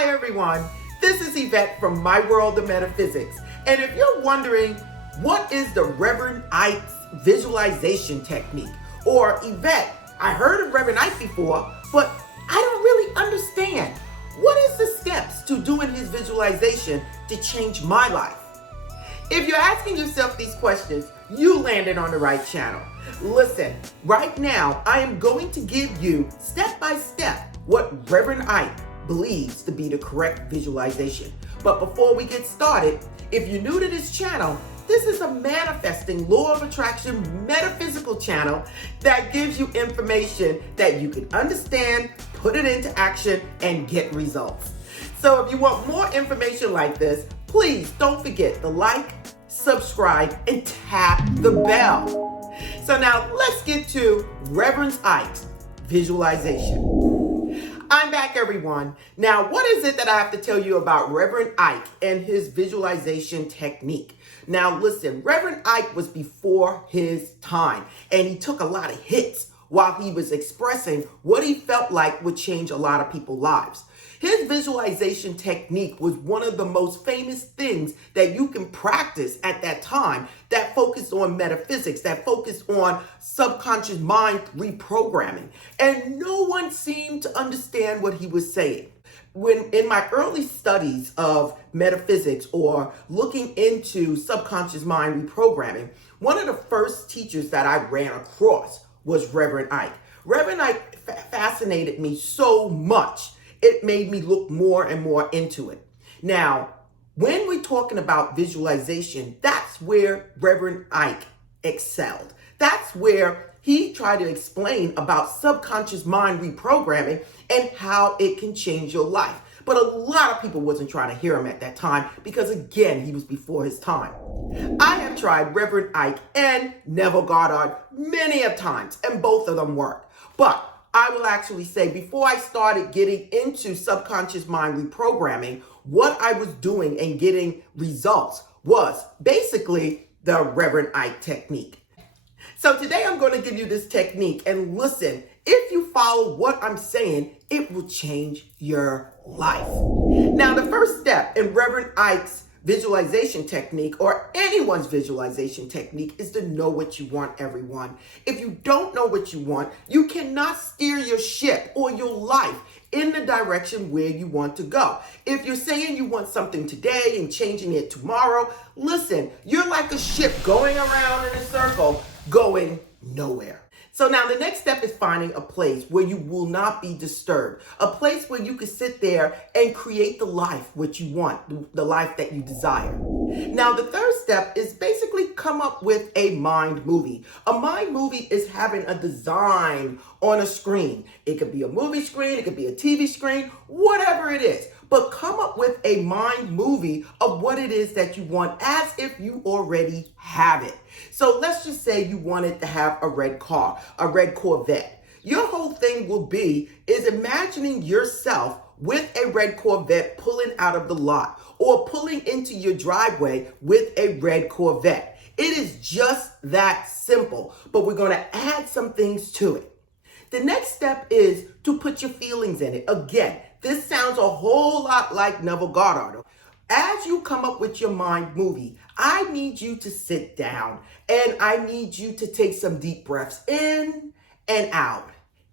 Hi everyone, this is Yvette from My World of Metaphysics. And if you're wondering, what is the Reverend Ike's visualization technique? Or Yvette, I heard of Reverend Ike before, but I don't really understand. What is the steps to doing his visualization to change my life? If you're asking yourself these questions, you landed on the right channel. Listen, right now, I am going to give you step by step what Reverend Ike believes to be the correct visualization. But before we get started, if you're new to this channel, this is a manifesting law of attraction metaphysical channel that gives you information that you can understand, put it into action, and get results. So if you want more information like this, please don't forget to like, subscribe, and tap the bell. So now let's get to Reverend Ike's visualization. I'm back, everyone. Now, what is it that I have to tell you about Reverend Ike and his visualization technique? Now, listen, Reverend Ike was before his time, and he took a lot of hits while he was expressing what he felt like would change a lot of people's lives. His visualization technique was one of the most famous things that you can practice at that time that focused on metaphysics, that focused on subconscious mind reprogramming. And no one seemed to understand what he was saying. When in my early studies of metaphysics or looking into subconscious mind reprogramming, one of the first teachers that I ran across was Reverend Ike. Reverend Ike fascinated me so much. It made me look more and more into it. Now, when we're talking about visualization, that's where Reverend Ike excelled. That's where he tried to explain about subconscious mind reprogramming and how it can change your life. But a lot of people wasn't trying to hear him at that time because, again, he was before his time. I have tried Reverend Ike and Neville Goddard many of times, and both of them work. But I will actually say, before I started getting into subconscious mind reprogramming, what I was doing and getting results was basically the Reverend Ike technique. So today I'm going to give you this technique, and listen, if you follow what I'm saying, it will change your life. Now, the first step in Reverend Ike's visualization technique, or anyone's visualization technique, is to know what you want, everyone. If you don't know what you want, you cannot steer your ship or your life in the direction where you want to go. If you're saying you want something today and changing it tomorrow, listen, you're like a ship going around in a circle, going nowhere. So now the next step is finding a place where you will not be disturbed, a place where you can sit there and create the life which you want, the life that you desire. Now the third step is basically come up with a mind movie. A mind movie is having a design on a screen. It could be a movie screen, it could be a TV screen, whatever it is. But come up with a mind movie of what it is that you want as if you already have it. So let's just say you wanted to have a red car, a red Corvette. Your whole thing will be is imagining yourself with a red Corvette pulling out of the lot or pulling into your driveway with a red Corvette. It is just that simple, but we're going to add some things to it. The next step is to put your feelings in it. Again, this sounds a whole lot like Neville Goddard. As you come up with your mind movie, I need you to sit down and I need you to take some deep breaths in and out,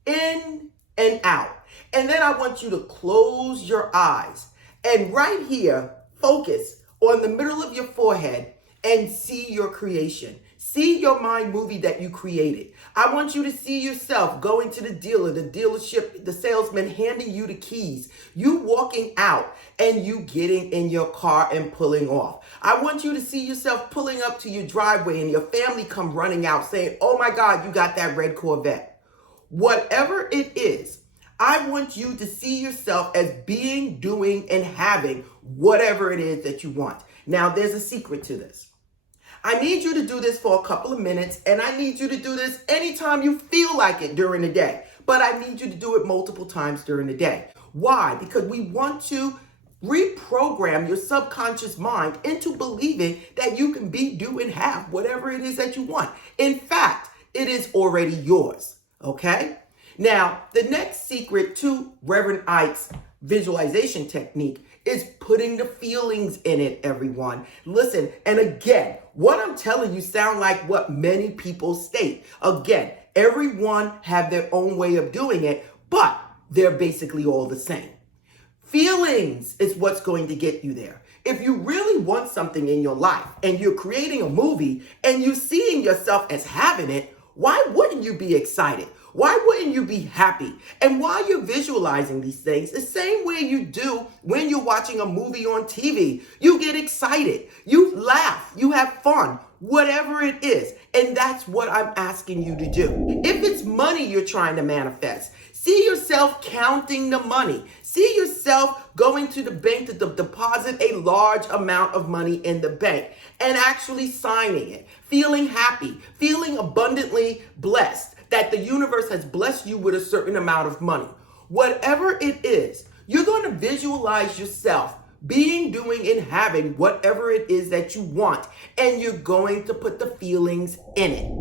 in and out. And then I want you to close your eyes and right here, focus on the middle of your forehead and see your creation. See your mind movie that you created. I want you to see yourself going to the dealer, the dealership, the salesman handing you the keys, you walking out and you getting in your car and pulling off. I want you to see yourself pulling up to your driveway and your family come running out saying, oh my God, you got that red Corvette. Whatever it is, I want you to see yourself as being, doing, and having whatever it is that you want. Now, there's a secret to this. I need you to do this for a couple of minutes, and I need you to do this anytime you feel like it during the day. But I need you to do it multiple times during the day. Why? Because we want to reprogram your subconscious mind into believing that you can be, do, and have whatever it is that you want. In fact, it is already yours, okay? Now, the next secret to Reverend Ike's visualization technique is putting the feelings in it, everyone. Listen, and again, what I'm telling you sound like what many people state. Again, everyone have their own way of doing it, but they're basically all the same. Feelings is what's going to get you there. If you really want something in your life and you're creating a movie and you're seeing yourself as having it, why wouldn't you be excited? Why wouldn't you be happy? And while you're visualizing these things, the same way you do when you're watching a movie on TV, you get excited, you laugh, you have fun, whatever it is. And that's what I'm asking you to do. If it's money you're trying to manifest, see yourself counting the money. See yourself going to the bank to deposit a large amount of money in the bank and actually signing it, feeling happy, feeling abundantly blessed that the universe has blessed you with a certain amount of money. Whatever it is, you're going to visualize yourself being, doing, and having whatever it is that you want, and you're going to put the feelings in it.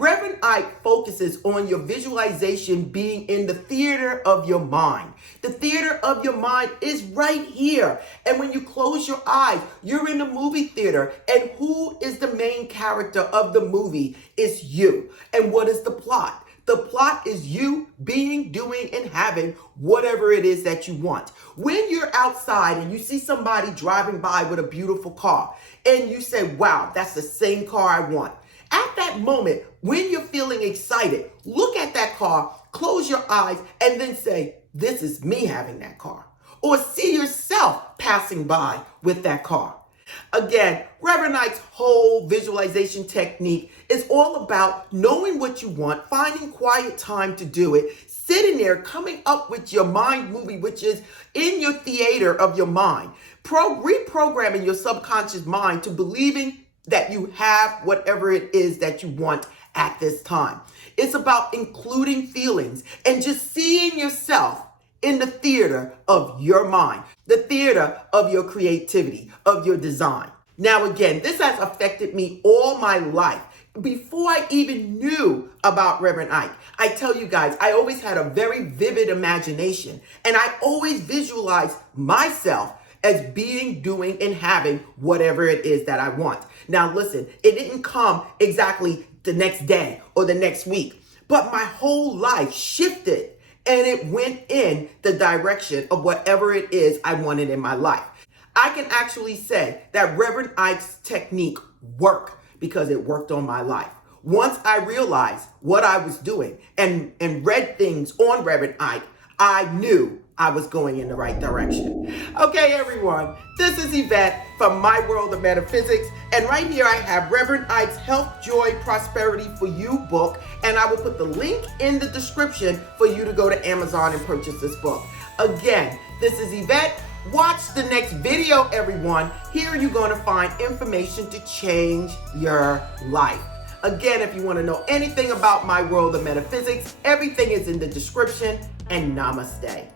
Reverend Ike focuses on your visualization being in the theater of your mind. The theater of your mind is right here. And when you close your eyes, you're in the movie theater. And who is the main character of the movie? It's you. And what is the plot? The plot is you being, doing, and having whatever it is that you want. When you're outside and you see somebody driving by with a beautiful car, and you say, wow, that's the same car I want. At that moment, when you're feeling excited, look at that car, close your eyes, and then say, this is me having that car. Or see yourself passing by with that car. Again, Reverend Ike's whole visualization technique is all about knowing what you want, finding quiet time to do it, sitting there, coming up with your mind movie, which is in your theater of your mind, reprogramming your subconscious mind to believing that you have whatever it is that you want at this time. It's about including feelings and just seeing yourself in the theater of your mind, the theater of your creativity, of your design. Now, again, this has affected me all my life. Before I even knew about Reverend Ike, I tell you guys, I always had a very vivid imagination, and I always visualized myself as being, doing, and having whatever it is that I want. Now listen, it didn't come exactly the next day or the next week, but my whole life shifted and it went in the direction of whatever it is I wanted in my life. I can actually say that Reverend Ike's technique worked because it worked on my life. Once I realized what I was doing and read things on Reverend Ike, I knew I was going in the right direction. Okay, everyone, this is Yvette from My World of Metaphysics, and right here I have Reverend Ike's Health, Joy, Prosperity for You book, and I will put the link in the description for you to go to Amazon and purchase this book. Again, this is Yvette. Watch the next video, everyone. Here you're going to find information to change your life. Again, if you want to know anything about My World of Metaphysics, everything is in the description, and namaste.